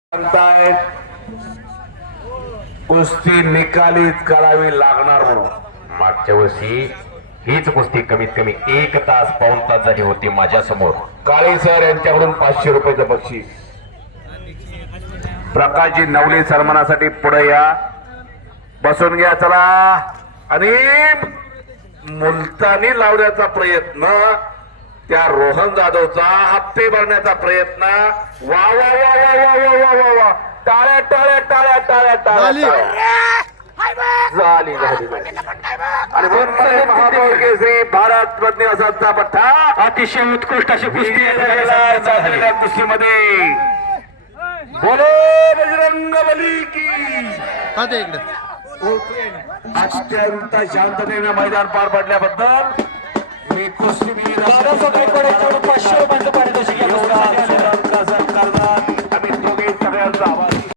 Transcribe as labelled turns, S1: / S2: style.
S1: कुस्ती निकालीच करावी लागणार म्हणून
S2: मागच्या वर्षी हीच कुस्ती कमीत कमी 1 तास पाऊण तास झाली होती माझ्या समोर.
S1: काळे सर यांच्याकडून 500 रुपयाचं बक्षीस. प्रकाशजी नवली सन्मानासाठी पुढे या, बसून घ्या. चला. आणि मुलतानी लावण्याचा प्रयत्न, त्या रोहन जाधवचा हप्ते भरण्याचा प्रयत्न. वा वा वा वा वा वा वा वा वा. टाळ्या टाळ्या टाळ्या टाळ्या टाळ्या झाली झाली. आणि महापौर केसरी भारत रत्न पठ्ठा
S2: अतिशय उत्कृष्ट अशी कुस्ती
S1: झालेल्या कुस्तीमध्ये बोलो बजरंग बली की. अत्यंत शांततेने मैदान पार पडल्याबद्दल मी कुस्तीवीर आम्ही दोघे सगळ्यांचा आभार.